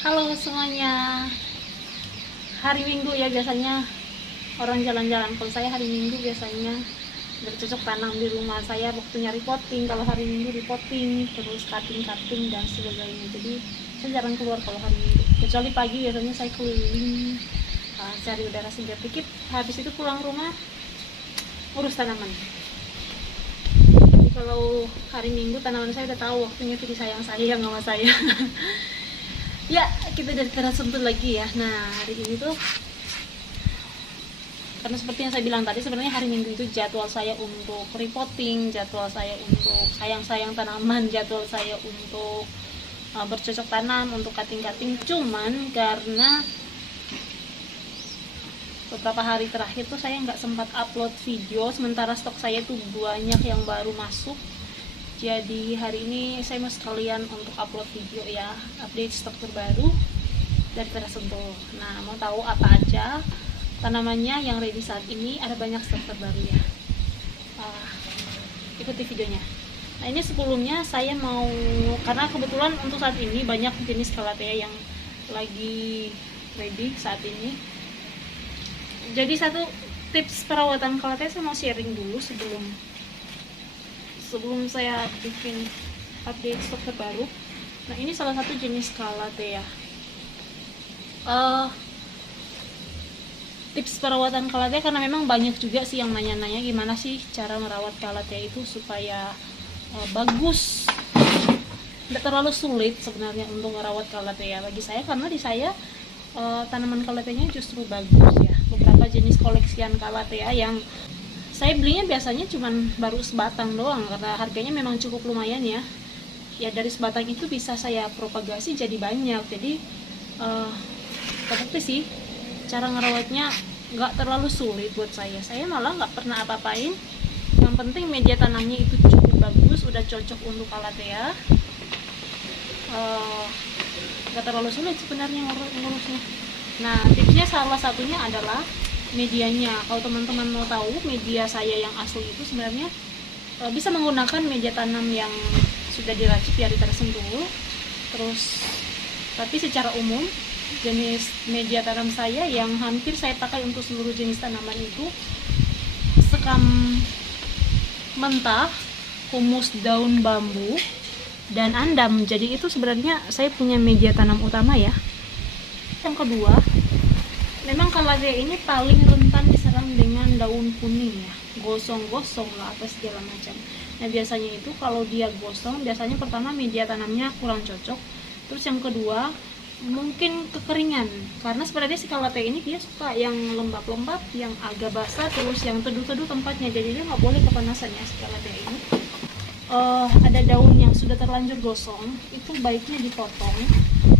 Halo semuanya. Hari Minggu ya biasanya orang jalan-jalan. Kalau saya hari Minggu biasanya bercocok tanam di rumah. Saya waktunya repotting. Kalau hari Minggu repotting, terus cutting-cutting dan sebagainya. Jadi saya jarang keluar kalau hari Minggu. Kecuali pagi biasanya saya keliling cari udara segar dikit. Habis itu pulang rumah urus tanaman. Jadi kalau hari Minggu tanaman saya udah tahu waktunya itu disayang-sayang sama saya. Ya, kita dari teras sentuh lagi ya. Nah, hari ini tuh karena seperti yang saya bilang tadi, sebenarnya hari Minggu itu jadwal saya untuk repotting, jadwal saya untuk sayang-sayang tanaman, jadwal saya untuk bercocok tanam, untuk cutting-cutting. Cuman karena beberapa hari terakhir tuh saya nggak sempat upload video, sementara stok saya tuh banyak yang baru masuk. Jadi hari ini saya mau sekalian untuk upload video ya, update stok terbaru dari Teras Sentul. Nah, mau tahu apa aja tanamannya yang ready saat ini, ada banyak stok terbaru ya. Ikuti videonya. Nah, ini sebelumnya saya mau, karena kebetulan untuk saat ini banyak jenis calathea yang lagi ready saat ini. Jadi satu tips perawatan calathea saya mau sharing dulu sebelum saya bikin update stok terbaru. Nah, ini salah satu jenis calathea. Tips perawatan calathea, karena memang banyak juga sih yang nanya-nanya gimana sih cara merawat calathea itu supaya bagus. Tidak terlalu sulit sebenarnya untuk merawat calathea bagi saya, karena di saya tanaman calathea justru bagus ya. Beberapa jenis koleksian calathea yang saya belinya biasanya cuman baru sebatang doang, karena harganya memang cukup lumayan ya. Ya dari sebatang itu bisa saya propagasi jadi banyak. Jadi terbukti sih cara ngerawatnya nggak terlalu sulit buat saya. Saya malah nggak pernah apa-apain. Yang penting media tanamnya itu cukup bagus, udah cocok untuk calathea. Nggak terlalu sulit sebenarnya ngurusnya. Nah, tipsnya salah satunya adalah medianya. Kalau teman-teman mau tahu media saya yang asli itu sebenarnya bisa menggunakan media tanam yang sudah diracik dari Teras Sentul. Terus tapi secara umum jenis media tanam saya yang hampir saya pakai untuk seluruh jenis tanaman itu sekam mentah, humus daun bambu, dan andam. Jadi itu sebenarnya saya punya media tanam utama ya. Yang kedua, memang calathea ini paling rentan diserang dengan daun kuning ya, gosong-gosong lah apa segala macam. Nah, biasanya itu kalau dia gosong, biasanya pertama media tanamnya kurang cocok. Terus yang kedua, mungkin kekeringan, karena sebenarnya si calathea ini dia suka yang lembab-lembab, yang agak basah, terus yang teduh-teduh tempatnya. Jadi dia nggak boleh kepanasan ya si calathea ini. Ada daun yang sudah terlanjur gosong, itu baiknya dipotong.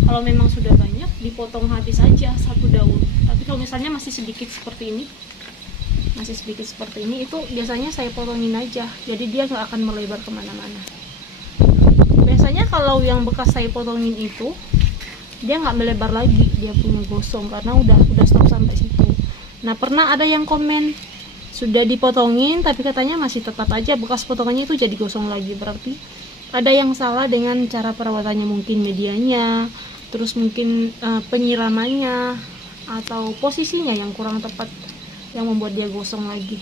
Kalau memang sudah banyak, dipotong habis aja satu daun. Tapi kalau misalnya masih sedikit seperti ini, itu biasanya saya potongin aja. Jadi dia nggak akan melebar kemana-mana. Biasanya kalau yang bekas saya potongin itu, dia nggak melebar lagi, dia punya gosong karena udah stop sampai situ. Nah, pernah ada yang komen sudah dipotongin tapi katanya masih tetap aja bekas potongannya itu jadi gosong lagi. Berarti ada yang salah dengan cara perawatannya, mungkin medianya, terus mungkin penyiramannya, atau posisinya yang kurang tepat yang membuat dia gosong lagi.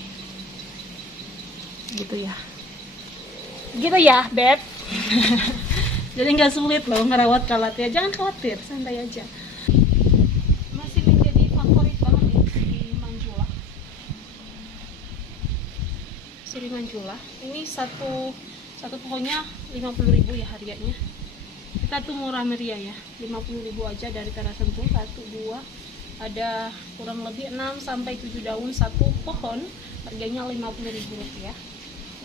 Gitu ya Beb. Jadi nggak sulit loh ngerawat calathea, jangan khawatir, santai aja. Masih menjadi favorit banget nih siri manjula. Ini satu pohonnya 50.000 ya harganya. Kita tuh murah meriah ya, 50.000 aja dari Teras Sentul. 1, 2, ada kurang lebih 6-7 daun satu pohon, harganya 50.000 rupiah.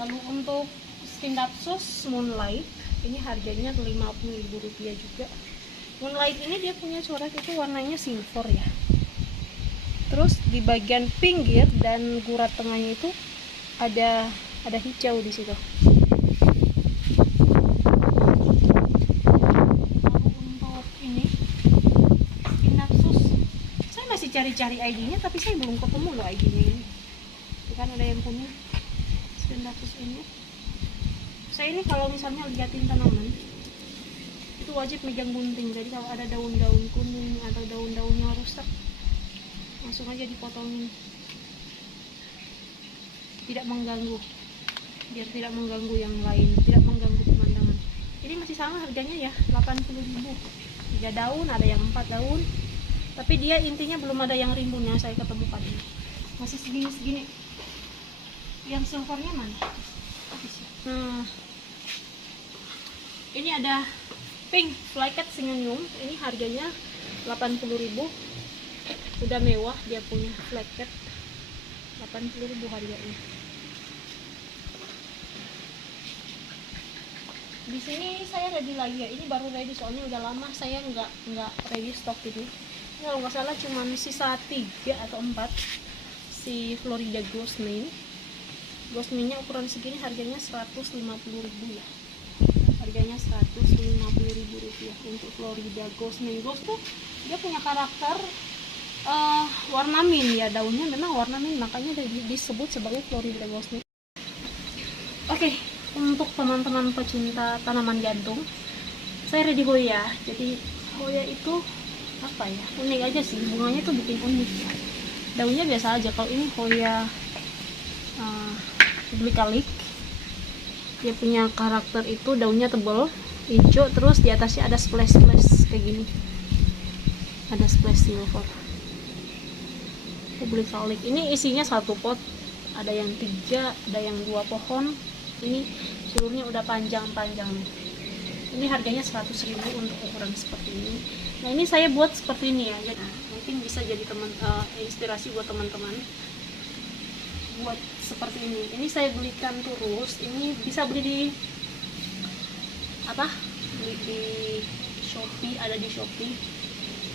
Lalu untuk Scindapsus Moonlight, ini harganya 50.000 rupiah juga. Moonlight ini dia punya corak itu warnanya silver ya. Terus di bagian pinggir dan gurat tengahnya itu ada hijau di situ. Cari-cari ID-nya tapi saya belum ketemu loh ID-nya ini. Kan ada yang kuning. Scindapsus ini. Saya ini kalau misalnya liatin tanaman, itu wajib megang gunting. Jadi kalau ada daun-daun kuning atau daun-daun yang rusak, langsung aja dipotongin, tidak mengganggu, biar tidak mengganggu yang lain, tidak mengganggu pemandangan. Ini masih sama harganya ya, 80.000. 3 daun, ada yang 4 daun, tapi dia intinya belum ada yang rimbun yang saya ketemukan ini. Masih segini-segini. Yang silvernya mana? Nah, ini ada pink flycat syngonium. Ini harganya 80.000. Udah mewah dia punya flycat. 80.000 harganya. Di sini saya ready lagi ya. Ini baru ready soalnya udah lama saya nggak ready stok ini. Ini kalau nggak salah cuma sisa 3 atau 4 si Florida Gossamer. Gossamernya ukuran segini harganya 150.000 ya. Harganya 150.000 rupiah untuk Florida Gossamer. Ghost tuh dia punya karakter warna mint ya, daunnya memang warna mint, makanya disebut sebagai Florida Gossamer. Oke. Untuk teman-teman pecinta tanaman gantung, saya ready Hoya. Jadi Hoya itu apa ya, unik aja sih, bunganya tuh bikin unik ya. Daunnya biasa aja. Kalau ini Hoya publicalik, dia punya karakter itu daunnya tebal, hijau, terus di atasnya ada splash kayak gini, ada splash silver. Publicalik ini isinya 1 pot, ada yang 3, ada yang 2 pohon. Ini seluruhnya udah panjang-panjang. Ini harganya 100.000 untuk ukuran seperti ini. Nah, ini saya buat seperti ini ya. Jadi, mungkin bisa jadi inspirasi buat teman-teman buat seperti ini. Ini saya belikan terus. Ini bisa beli di beli di Shopee, ada di Shopee.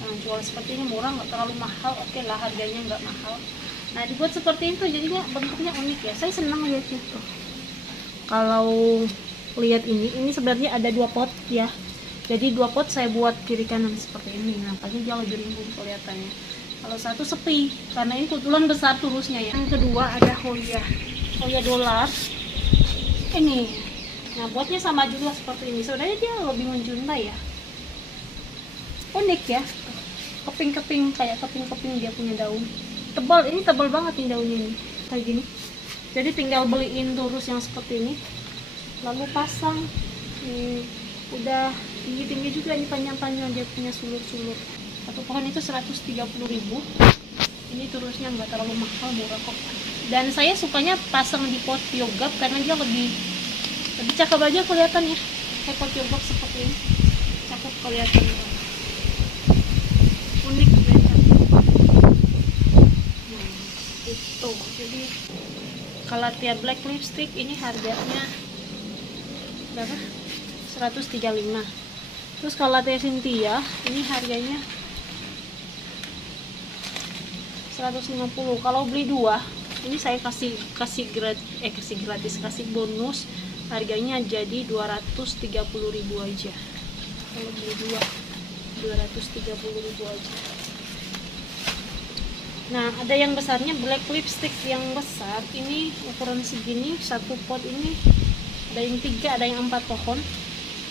Nah, jual seperti ini murah, nggak terlalu mahal. Oke lah, harganya nggak mahal. Nah, dibuat seperti itu jadinya bentuknya unik ya. Saya senang lihatnya tuh. Kalau lihat ini sebenarnya ada 2 pot ya. Jadi 2 pot saya buat kiri kanan seperti ini. Nampaknya dia lebih rimbun kelihatannya. Kalau satu sepi, karena ini kebetulan besar turusnya ya. Yang kedua ada Hoya dolar. Ini. Nah, buatnya sama juga seperti ini. Sebenarnya dia lebih menjuntai ya. Unik ya. Keping-keping, kayak keping-keping dia punya daun. Tebal, ini tebal banget nih daunnya ini. Kayak gini. Jadi tinggal beliin terus yang seperti ini, lalu pasang. Udah tinggi-tinggi juga, ini panjang-panjang, dia punya sulur-sulur. Satu pohon itu 130.000. Ini terusnya nggak terlalu mahal, murah kok. Dan saya sukanya pasang di pot biogap karena dia lebih cakep aja kelihatannya. Kayak pot biogap seperti ini, cakep kelihatannya. Unik kelihatannya. Nah, itu. Jadi Calathea Black Lipstick ini harganya berapa? 135. Terus Calathea Cynthia ini harganya 150. Kalau beli 2, ini saya kasih gratis, kasih bonus, harganya jadi 230.000 aja. Kalau beli 2, 230.000 aja. Nah, ada yang besarnya black lipstick yang besar. Ini ukuran segini, 1 pot ini ada yang 3, ada yang 4 pohon.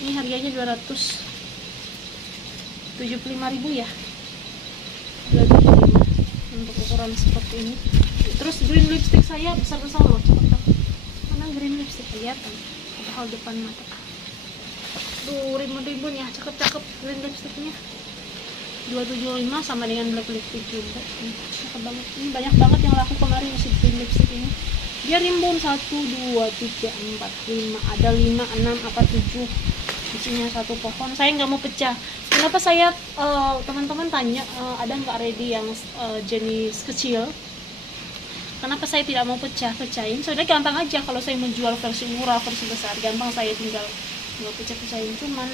Ini harganya 275.000 ya. 275 untuk ukuran seperti ini. Terus green lipstick saya besar-besar loh, cepat. Mana green lipstick kelihatan? Padahal depan mata. Duh, rimbun-rimbun ya, cakep-cakep green lipsticknya. 275 sama dengan black lipstick juga. Cakep banget. Ini banyak banget yang laku kemarin si green lipstick ini. Dia rimbun 1, 2, 3, 4, 5. Ada 5, 6, apa 7. Isinya 1 pohon. Saya nggak mau pecah. Kenapa saya teman-teman tanya ada nggak ready yang jenis kecil? Kenapa saya tidak mau pecahin? Soalnya gampang aja kalau saya menjual versi murah, versi besar. Gampang, saya tinggal nggak pecah-pecahin. Cuman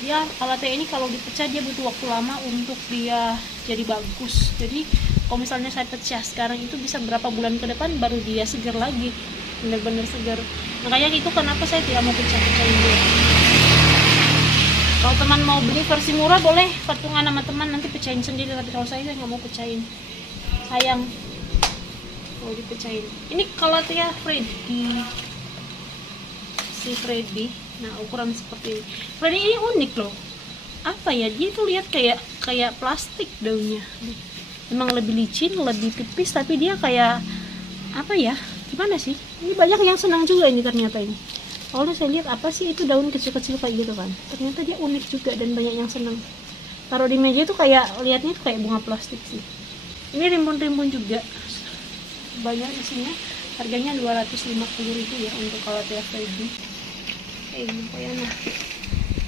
dia Calathea ini kalau dipecah dia butuh waktu lama untuk dia jadi bagus. Jadi kalau misalnya saya pecah sekarang itu bisa berapa bulan ke depan baru dia segar lagi, benar-benar segar. Makanya itu kenapa saya tidak mau pecah-pecahin dia. Kalau teman mau beli versi murah boleh patungan sama teman, nanti pecahin sendiri. Tapi kalau saya nggak mau pecahin, sayang kalau dipecahin. Ini Calathea Freddy, si Freddy Nah, ukuran seperti ini. Sebenarnya ini unik loh. Apa ya? Dia tuh lihat kayak plastik daunnya. Emang lebih licin, lebih tipis, tapi dia kayak apa ya? Gimana sih? Ini banyak yang senang juga ini ternyata ini. Awalnya saya lihat apa sih itu daun kecil-kecil kayak gitu kan. Ternyata dia unik juga dan banyak yang senang. Taruh di meja itu kayak lihatnya tuh kayak bunga plastik sih. Ini rimbun-rimbun juga. Banyak isinya. Harganya 250.000 ya untuk Calathea Baby. Ini pokoknya.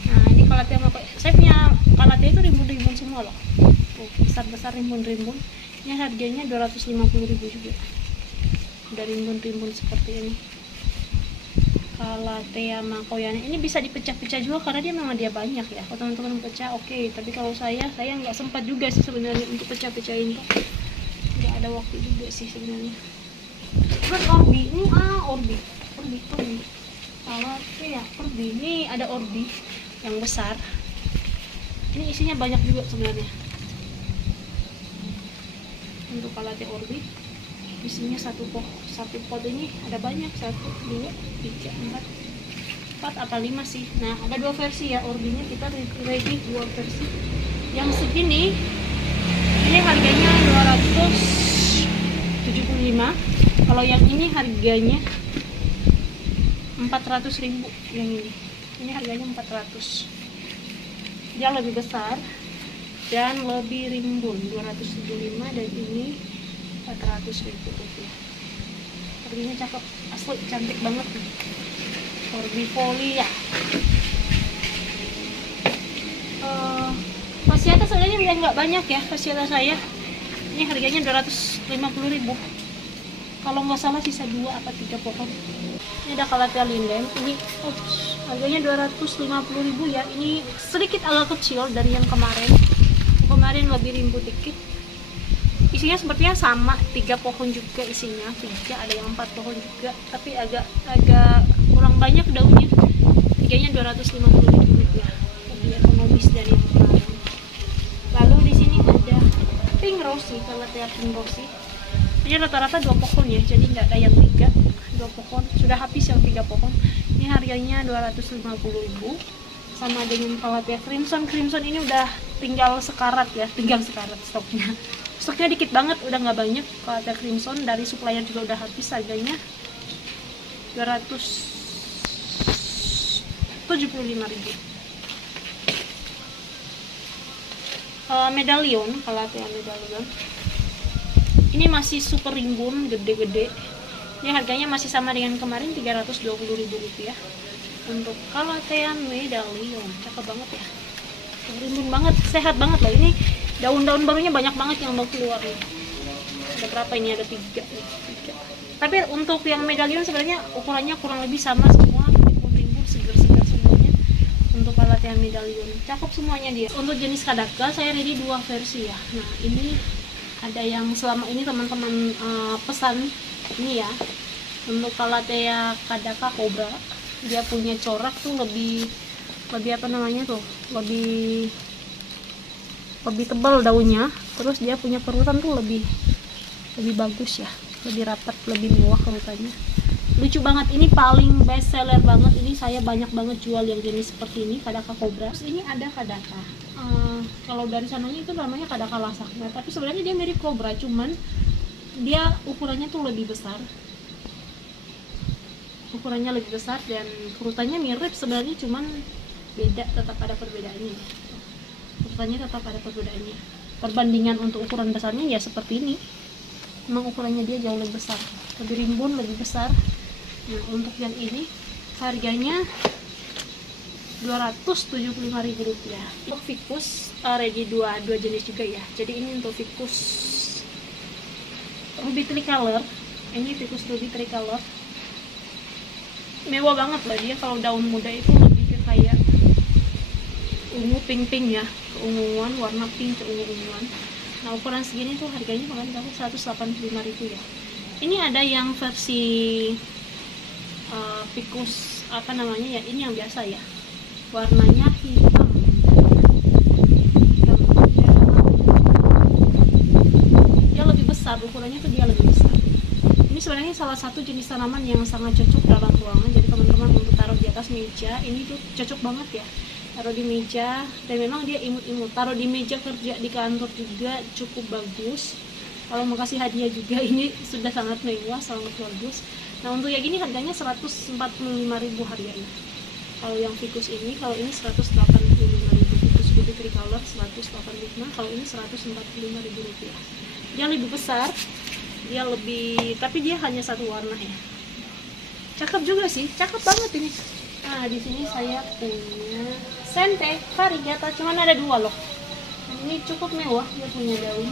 Nah, ini Calathea saya punya Calathea itu rimbun-rimbun semua loh. Tuh, besar-besar rimbun-rimbun. Ini harganya 250.000 juga. Udah rimbun-rimbun seperti ini. Calathea Makoyana ini bisa dipecah-pecah juga karena dia memang dia banyak ya. Kalau teman-teman pecah oke, tapi kalau saya nggak sempat juga sih sebenarnya untuk pecah-pecahin tuh. Nggak ada waktu juga sih sebenarnya. Terus orbi ini orbi Calathea orbi ini ada orbi yang besar. Ini isinya banyak juga sebenarnya. Untuk Calathea orbi isinya satu pot ini ada banyak, 1, 2, 3, 4 apa 5 sih. Nah, ada 2 versi ya orbinya, kita ready 2 versi. Yang segini ini harganya 275. Kalau yang ini harganya 400.000 yang ini harganya 400. Dia lebih besar dan lebih rimbun, 275, dan ini 400.000 rupiah. Orbinya cakep, asli cantik banget nih. Orbifolia. Fasciata sebenarnya udah nggak banyak ya fasciata saya. Ini harganya 250.000. Kalau nggak salah sisa 2 apa 3 pohon. Ini ada Calathea linden. Ini harganya 250.000 ya. Ini sedikit agak kecil dari yang kemarin. Kemarin lebih rimbun dikit. Isinya sepertinya sama, 3 pohon juga isinya. 3, ada yang 4 pohon juga, tapi agak kurang banyak daunnya. Harganya 250.000 rupiah. Lebih ekonomis dari yang kemarin. Lalu di sini ada pink rosy, Calathea pink rosy. Ini rata-rata 2 pohon ya, jadi nggak ada yang 3. 2 pohon, sudah habis yang 3 pohon. Ini harganya 250.000. Sama dengan Calathea crimson. Crimson ini udah tinggal sekarat ya, stoknya. Stoknya dikit banget, udah nggak banyak. Calathea crimson dari supplier juga udah habis, harganya 275.000. Medallion, Calathea medallion. Ini masih super rimbun, gede-gede. Ini harganya masih sama dengan kemarin, 320.000 rupiah. Untuk Calathea medallion, cakep banget ya. Rimbun banget, sehat banget lah. Ini daun-daun barunya banyak banget yang mau keluar nih. Ada berapa ini? Ada 3 nih. 3. Tapi untuk yang medallion sebenarnya ukurannya kurang lebih sama semua. Rimbun, segar-segar semuanya. Untuk Calathea medallion, cakep semuanya dia. Untuk jenis kadaka saya ready 2 versi ya. Nah, ini ada yang selama ini teman-teman pesan ini ya. Untuk Calathea kadaka cobra, dia punya corak tuh lebih apa namanya tuh, lebih tebal daunnya. Terus dia punya kerutan tuh lebih bagus ya, lebih rapat, lebih mewah kerutannya. Lucu banget, ini paling best seller banget. Ini saya banyak banget jual yang jenis seperti ini, kadaka cobra. Terus ini ada kadaka kalau dari sananya itu namanya kadaka lasak. Nah, tapi sebenarnya dia mirip cobra, cuman dia ukurannya tuh lebih besar. Ukurannya lebih besar dan kerutannya mirip sebenarnya, cuman beda, tetap ada perbedaannya. Ukurannya tetap ada perbedaannya. Perbandingan untuk ukuran besarnya ya seperti ini. Memang ukurannya dia jauh lebih besar, lebih rimbun, lebih besar. Nah, untuk yang ini harganya 275.000 rupiah. Untuk ficus ready 2 jenis juga ya. Jadi ini untuk ficus ruby tricolor. Ini ficus ruby tricolor. Mewah banget lah dia. Kalau daun muda itu lebih ke kayak ungu pink ya, keunguan, warna pink keunguan. Nah, ukuran segini tuh harganya kemarin dapat 185.000 ya. Ini ada yang versi ficus apa namanya ya, ini yang biasa ya, warnanya hitam. Dia lebih besar, ukurannya tuh dia lebih besar. Ini sebenarnya salah satu jenis tanaman yang sangat cocok dalam ruangan. Jadi teman-teman untuk taruh di atas meja, ini tuh cocok banget ya. Taruh di meja, dan memang dia imut-imut. Taruh di meja kerja di kantor juga cukup bagus. Kalau mau kasih hadiah juga ini sudah sangat mewah, sangat bagus. Nah untuk yang ini harganya 145.000 harganya. Kalau yang ficus ini, kalau ini 185.000. Ficus putih tricolor 185, kalau ini 145.000 rupiah. Dia lebih besar. Dia lebih, tapi dia hanya satu warna ya. Cakep juga sih, cakep banget ini. Nah di sini saya punya sente variegata, cuman ada 2 loh. Ini cukup mewah, dia punya daun.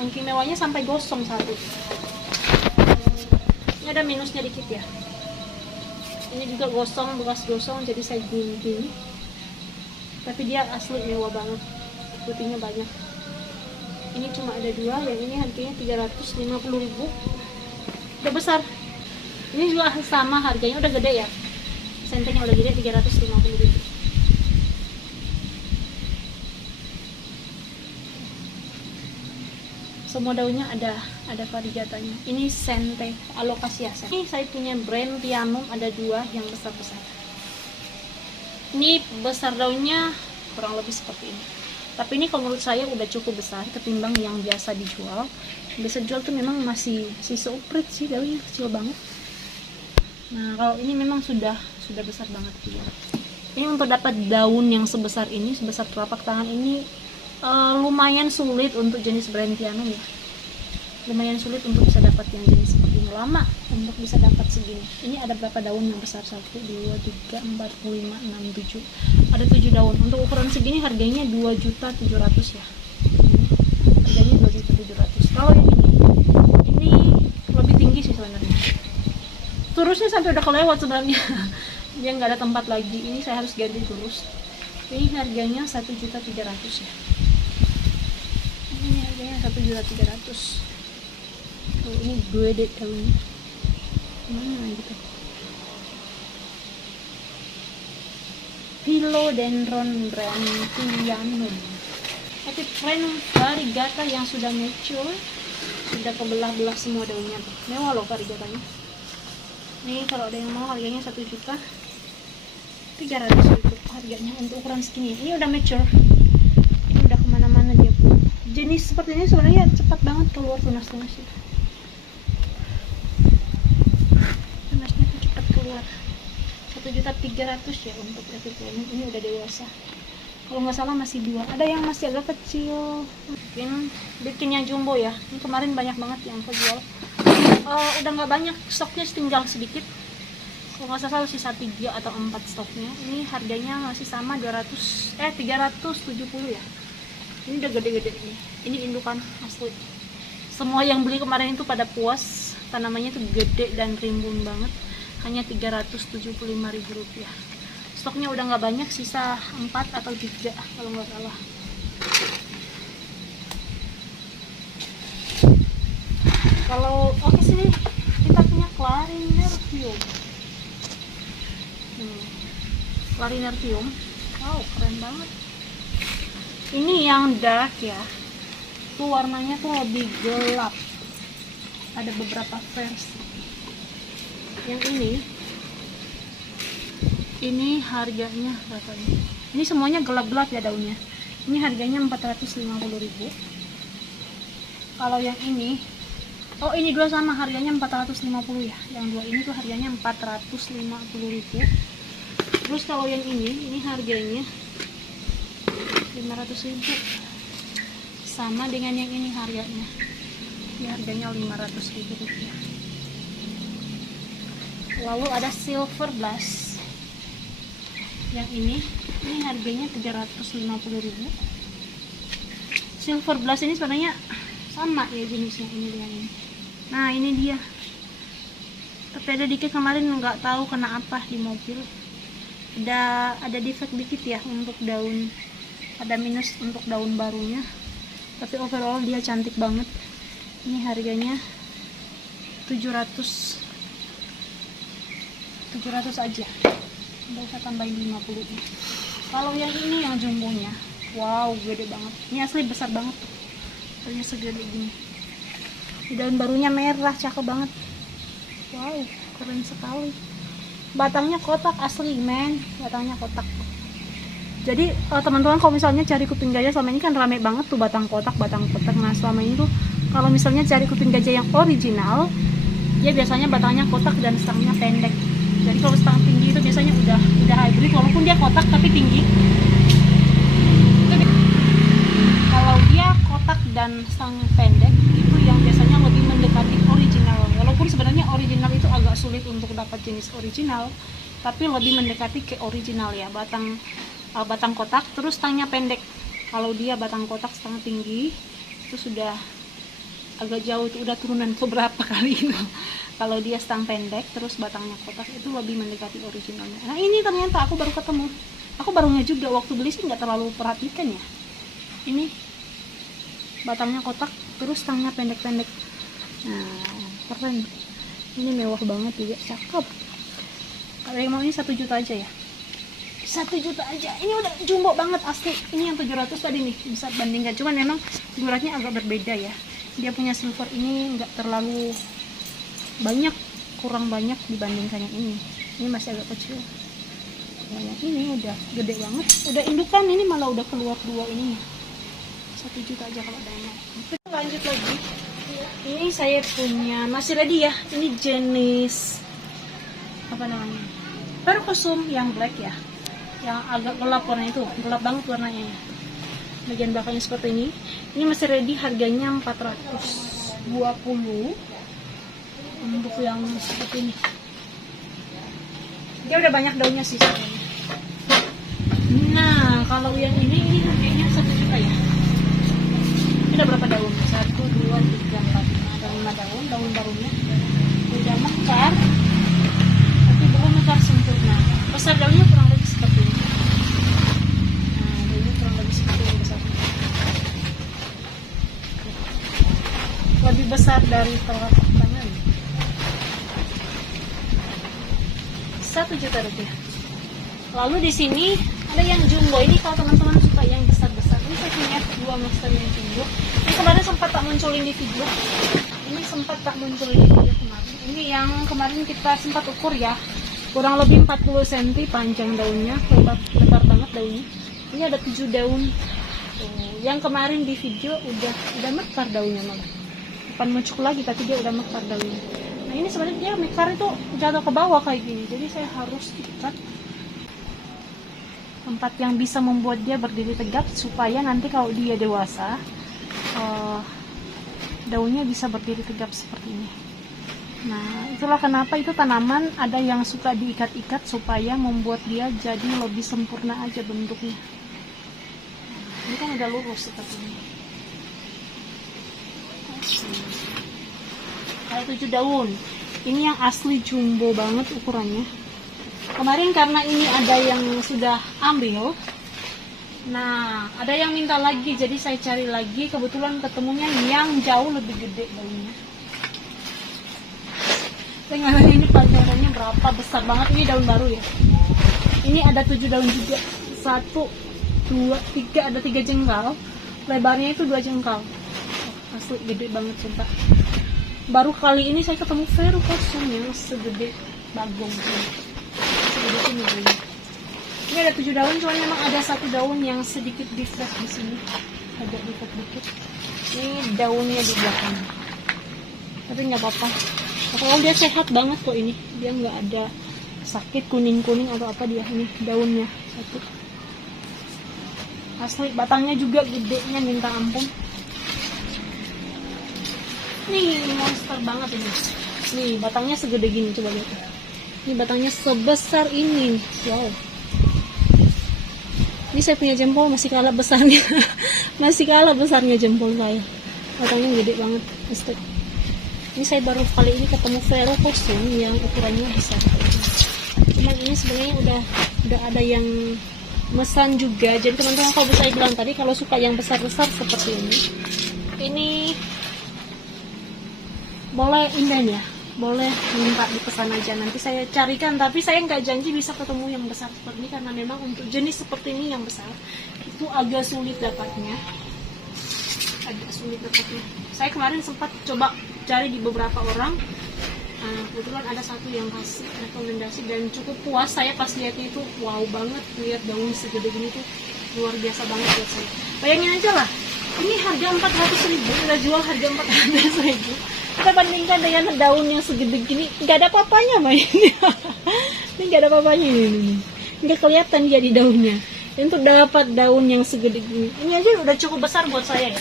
Angki mewahnya sampai gosong satu. Ini ada minusnya dikit ya. Ini juga gosong, bekas gosong, jadi saya gunting. Tapi dia asli mewah banget, putihnya banyak. Ini cuma ada 2, yang ini harganya 350.000. Udah besar. Ini juga sama harganya, udah gede ya. Sentenya udah gede, 350.000. Semua daunnya ada varigatanya. Ini sente alocasia. Ini saya punya brand Pianum, ada 2 yang besar-besar. Ini besar daunnya kurang lebih seperti ini. Tapi ini kalau menurut saya udah cukup besar ketimbang yang biasa dijual. Biasa dijual tuh memang masih seuprit sih, daunnya kecil banget. Nah kalau ini memang sudah besar banget dia. Ini untuk dapat daun yang sebesar ini, sebesar telapak tangan ini lumayan sulit untuk jenis brand Pianum ya. Lumayan sulit untuk bisa dapat yang jenis seperti ini. Lama untuk bisa dapat segini. Ini ada berapa daun yang besar? 1, 2, 3, 4, 5, 6, 7. Ada 7 daun. Untuk ukuran segini harganya 2.700.000 ya. Harganya 2.700.000. Kalau yang ini lebih tinggi sih sebenarnya. Terusnya sampai udah kelewat sebenarnya. Dia nggak ada tempat lagi. Ini saya harus ganti terus. Ini harganya 1.300.000 ya. Ini harganya 1.300.000. Oh, ini gede daunnya. Mana gitu? Philodendron brand Pianum. Tapi brand variegata yang sudah mature, sudah kebelah-belah semua daunnya. Mewah loh variegatanya. Nih kalau ada yang mau harganya 1.300.000 harganya untuk ukuran segini. Ini udah mature. Ini udah kemana-mana dia pun. Jenis seperti ini sebenarnya cepat banget keluar tunas-tunasnya. Tunasnya tuh cepat keluar. 1.300.000 ya untuk Epipremnum. Ini udah dewasa. Kalau nggak salah masih 2. Ada yang masih agak kecil. Mungkin bikinnya jumbo ya. Ini kemarin banyak banget yang kejual. Udah nggak banyak, stoknya tinggal sedikit. Kalau nggak salah sisa 3 atau 4 stoknya. Ini harganya masih sama 370 ya. Ini udah gede-gede ini. Ini indukan asli. Semua yang beli kemarin itu pada puas. Tanamannya tuh gede dan rimbun banget. Hanya 375.000 rupiah. Stoknya udah nggak banyak, sisa 4 atau 3 kalau nggak salah. Kalau oke sini kita punya Clarinervium. Clarinervium. Wow, keren banget. Ini yang dark ya. Tuh warnanya tuh lebih gelap. Ada beberapa versi. Yang ini harganya berapa ini? Ini semuanya gelap-gelap ya daunnya. Ini harganya 450.000. Kalau yang ini, oh ini 2 sama harganya 450 ya. Yang 2 ini tuh harganya 450.000. Terus kalau yang ini harganya 500.000. Sama dengan yang ini harganya. Ini harganya 500.000 rupiah. Lalu ada Silver Blast. Yang ini harganya 350.000. Silver Blast ini sebenarnya sama ya jenisnya ini dengan ini. Nah ini dia. Tapi ada dikit kemarin nggak tahu kena apa di mobil. Ada defect dikit ya untuk daun. Ada minus untuk daun barunya. Tapi overall dia cantik banget. Ini harganya 700 aja. Nggak usah tambahin 50 nya. Kalau yang ini yang jumbonya, wow gede banget. Ini asli besar banget tuh. Kayaknya segede gini. Daun barunya merah, cakep banget. Wow, keren sekali. Batangnya kotak asli, men. Batangnya kotak. Jadi teman-teman kalau misalnya cari kuping gajah, selama ini kan rame banget tuh batang kotak. Nah selama ini tuh kalau misalnya cari kuping gajah yang original, ya biasanya batangnya kotak dan stangnya pendek. Jadi kalau stang tinggi itu biasanya udah hybrid, walaupun dia kotak tapi tinggi. Kalau dia kotak dan stang pendek itu yang biasanya lebih mendekati original. Walaupun sebenarnya original itu agak sulit untuk dapat jenis original, tapi lebih mendekati ke original ya. Batang kotak terus stangnya pendek. Kalau dia batang kotak stang tinggi itu sudah agak jauh, itu udah turunan beberapa kali itu. Kalau dia stang pendek terus batangnya kotak itu lebih mendekati originalnya. Nah ini ternyata aku baru ketemu, aku barunya juga, waktu beli sih nggak terlalu perhatikan ya. Ini batangnya kotak terus stangnya pendek-pendek. Nah keren, ini mewah banget juga, cakep. Kalau yang mau ini 1 juta aja ya, 1 juta aja. Ini udah jumbo banget asli. Ini yang 700 tadi nih, bisa bandingkan, cuman memang figuratnya agak berbeda ya. Dia punya silver ini nggak terlalu banyak, kurang banyak dibandingkan yang ini. Ini masih agak kecil. Nah, yang ini udah gede banget, udah indukan, ini malah udah keluar 2 ini. 1 juta aja kalau ada yang mau. Lanjut lagi. Ini saya punya masih ready ya. Ini jenis apa namanya? Perkusum yang black ya. Yang agak gelap warnanya itu, gelap banget warnanya ya. Bagian belakangnya seperti ini. Ini masih ready, harganya 420 untuk yang seperti ini. Dia udah banyak daunnya sih sebenarnya. Nah kalau yang ini harganya 1 juta ya. Ini ada berapa daun? 1, 2, 3, 4, 5 daun. Daun barunya udah mekar tapi belum mekar sempurna. Besar daunnya kurang lebih seperti ini. Nah daunnya kurang lebih seperti ini besarnya, lebih besar dari telapak tangan. 1 juta rupiah. Lalu di sini ada yang jumbo. Ini kalau teman-teman suka yang besar-besar, ini saya punya 2 master yang jumbo. Ini kemarin sempat tak munculin di video. Kemarin. Ini yang kemarin kita sempat ukur ya. Kurang lebih 40 cm panjang daunnya, lebar banget daunnya. Ini ada 7 daun. Tuh, yang kemarin di video udah mekar daunnya malah. Bukan muncul lagi tapi dia udah mekar daunnya. Nah ini sebenarnya dia mekar itu jatuh ke bawah kayak gini. Jadi saya harus ikat tempat yang bisa membuat dia berdiri tegak supaya nanti kalau dia dewasa daunnya bisa berdiri tegap seperti ini. Nah itulah kenapa itu tanaman ada yang suka diikat-ikat supaya membuat dia jadi lebih sempurna aja bentuknya. Ini kan udah lurus seperti ini. Ada 7 daun. Ini yang asli jumbo banget ukurannya. Kemarin karena ini ada yang sudah ambil, nah ada yang minta lagi, jadi saya cari lagi, kebetulan ketemunya yang jauh lebih gede daunnya. Saya nggak tahu ini panjangnya berapa, besar banget. Ini daun baru ya. Ini ada 7 daun juga, 1, 2, 3, ada 3 jengkal, lebarnya itu 2 jengkal. Asli gede banget sumpah. Baru kali ini saya ketemu Verrucosum yang segede bagong ini. Ini ada 7 daun, cuman memang ada 1 daun yang sedikit defect di sini, agak defect dikit. Ini daunnya di belakang, tapi nggak apa-apa. Kalau dia sehat banget kok ini, dia nggak ada sakit kuning-kuning atau apa dia. Ini daunnya 1. Asli batangnya juga gedenya minta ampun. Nih monster banget ini. Nih batangnya segede gini, coba lihat. Ini batangnya sebesar ini. Wow. Ini saya punya jempol masih kalah besarnya. Masih kalah besarnya jempol saya. Batangnya gede banget. Mistik. Ini saya baru kali ini ketemu Verrucosum yang ukurannya besar. Cuman ini sebenarnya udah ada yang mesan juga. Jadi teman-teman kalau saya bilang tadi, kalau suka yang besar-besar seperti ini boleh inden ya, boleh minta dipesan aja, nanti saya carikan. Tapi saya nggak janji bisa ketemu yang besar seperti ini, karena memang untuk jenis seperti ini yang besar itu agak sulit dapatnya. Saya kemarin sempat coba cari di beberapa orang. Kebetulan ada satu yang kasih rekomendasi dan cukup puas saya pas lihat itu. Wow banget, lihat daun segede gini tuh luar biasa banget buat saya. Bayangin aja lah, ini harga 400.000, udah jual harga 400.000. Kita bandingkan dengan daun yang segede gini, nggak ada apa-apanya mainnya. Ini nggak ada apa-apanya ini, nggak kelihatan jadi daunnya. Dan untuk dapat daun yang segede gini, ini aja udah cukup besar buat saya ya,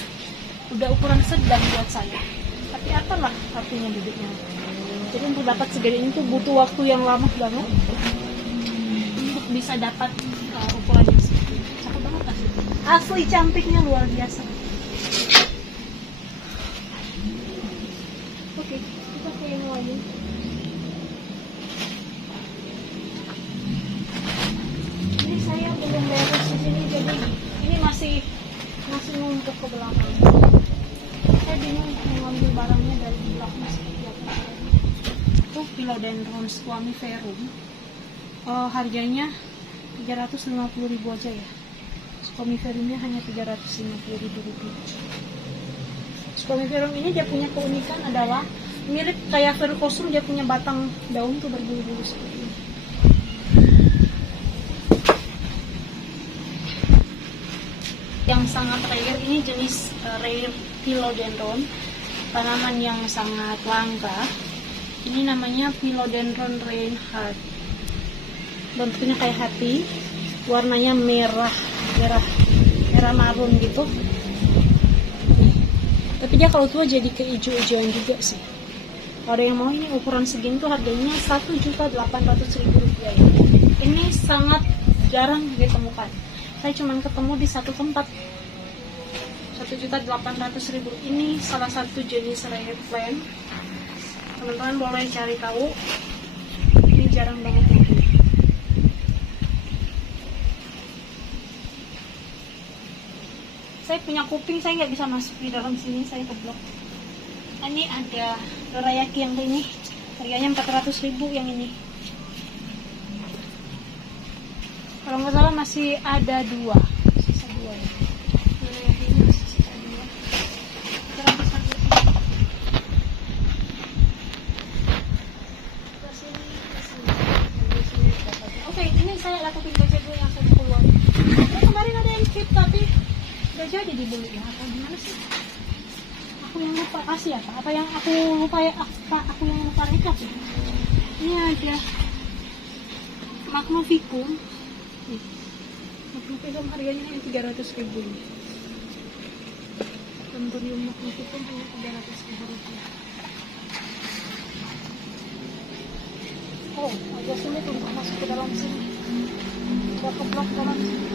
udah ukuran sedang buat saya. Tapi apalah artinya bibitnya. Jadi untuk dapat segede ini tuh butuh waktu yang lama banget untuk bisa dapat ukuran yang segede. Cakep banget asli cantiknya luar biasa. Oke, kita ke yang lain. Ini saya belum beres di sini, jadi ini masih numpuk ke belakang. Saya bingung mengambil barangnya dari belakang seperti apa. Itu Philodendron squamiferum, harganya 350.000 aja ya. Squamiferumnya hanya 350.000 rupiah. Squamiferum ini dia punya keunikan adalah mirip kayak verrucosum, dia punya batang daun tuh berbulu-bulu seperti ini. Yang sangat rare ini jenis rare Philodendron, tanaman yang sangat langka. Ini namanya Philodendron Reinhardt. Bentuknya kayak hati, warnanya merah marun gitu. Tapi dia kalau tua jadi keijo-ijoan juga sih. Kalau ada yang mau, ini ukuran segini tuh harganya 1.800.000 rupiah ya. Ini sangat jarang ditemukan. Saya cuma ketemu di satu tempat. 1.800.000. Ini salah satu jenis rare plant. Teman-teman boleh cari tahu, ini jarang banget lagi. Saya punya kuping, saya nggak bisa masuk di dalam sini, saya keblok. Ini ada dorayaki yang ini, harganya 400.000 yang ini. Kalau nggak salah masih ada dua, sisa dua ya. Dorayaki ini masih sisa dua. Oke, ini saya ada kuping gajah dulu yang saya keluar. Kemarin ada yang keep tapi udah jadi dibeli ya, atau gimana sih? Aku yang lupa kasih apa yang aku lupa ya, aku yang lupa rekap ya. Ini ada Magnificum. Magnificum harganya yang 300.000. Dendrobium Magnificum hanya 300.000 rupiah. Oh, agak sulit untuk masuk ke dalam sini. Udah keblok dalam sini.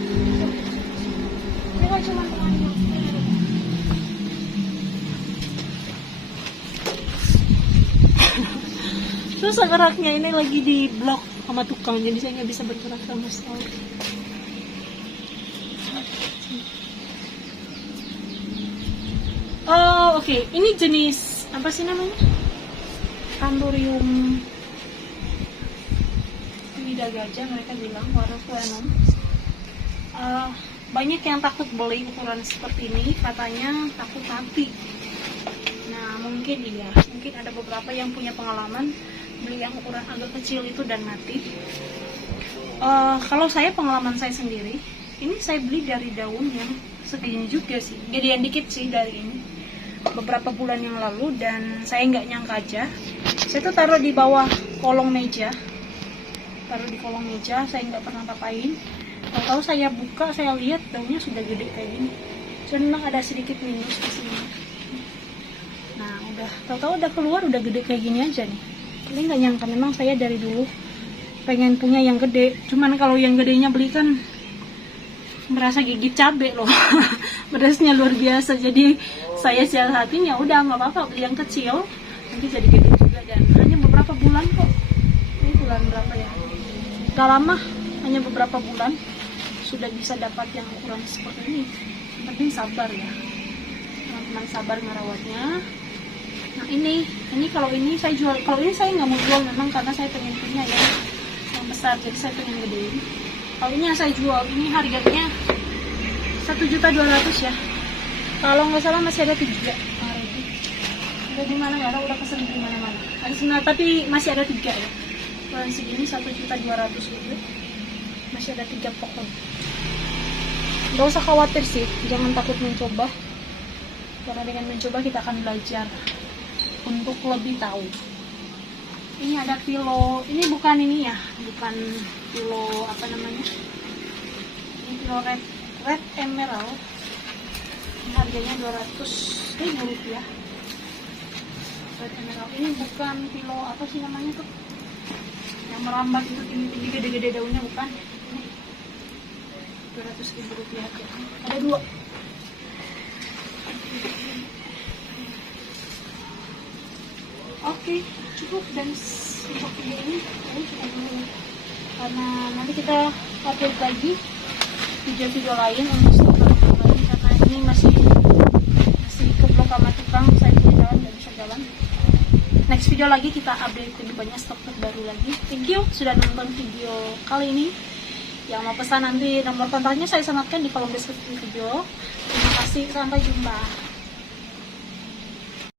Ini kan cuma tengahnya. Terus geraknya ini lagi di blok sama tukang, jadi saya nggak bisa bergerak sama sekali. Oh, oke. Ini jenis apa sih namanya? Candorium lidah gajah, mereka bilang warna plenum. Banyak yang takut beli ukuran seperti ini, katanya takut mati. Nah, mungkin iya, mungkin ada beberapa yang punya pengalaman beli yang ukuran agak kecil itu dan mati. Kalau saya, pengalaman saya sendiri, ini saya beli dari daun yang segini juga sih, gedean dikit sih dari ini, beberapa bulan yang lalu, dan saya nggak nyangka aja. Saya tuh taruh di bawah kolong meja, saya nggak pernah papain. Tahu saya buka, saya lihat daunnya sudah gede kayak gini. Cuman memang ada sedikit minus di sini. Nah, tahu-tahu udah keluar, udah gede kayak gini aja nih. Ini nggak nyangka, memang saya dari dulu pengen punya yang gede. Cuman kalau yang gedenya beli kan merasa gigit cabe loh. Pedasnya luar biasa. Jadi saya siasatin, ya udah nggak apa-apa beli yang kecil, nanti jadi gede juga. Dan hanya beberapa bulan kok. Ini bulan berapa ya? Gak lama, hanya beberapa bulan sudah bisa dapat yang ukuran seperti ini. Penting sabar ya, teman-teman, sabar ngerawatnya. Nah, ini kalau ini saya jual. Kalau ini saya nggak mau jual memang karena saya pengen punya yang besar, jadi saya pengen gedein. Kalau ini yang saya jual, ini harganya 1.200.000 ya. Kalau nggak salah masih ada 3. Udah di mana nggak tahu, udah pesen di mana-mana. Ada sembilan, tapi masih ada 3 ya. Ukuran segini 1.200.000 rupiah. Masih ada 3 pokok. Gak usah khawatir sih, jangan takut mencoba. Karena dengan mencoba kita akan belajar untuk lebih tahu. Ini ada pilo, ini bukan ini ya, bukan pilo apa namanya? Ini pilo red emerald. Ini harganya 200.000 rupiah. Red emerald ini bukan pilo apa sih namanya tuh? Yang merambat itu tinggi-tinggi gede-gede daunnya, bukan? Ini 200.000 rupiah. Ada 2. Oke, cukup dan untuk video ini cukup dulu. Karena nanti kita upload lagi video-video lain untuk stok lain, karena ini masih keblok sama tukang, saya punya jalan dan bisa jalan. Next video lagi kita update lebih banyak stok terbaru lagi. Thank you sudah nonton video kali ini. Yang mau pesan nanti nomor kontaknya saya sematkan di kolom deskripsi video. Terima kasih, sampai jumpa.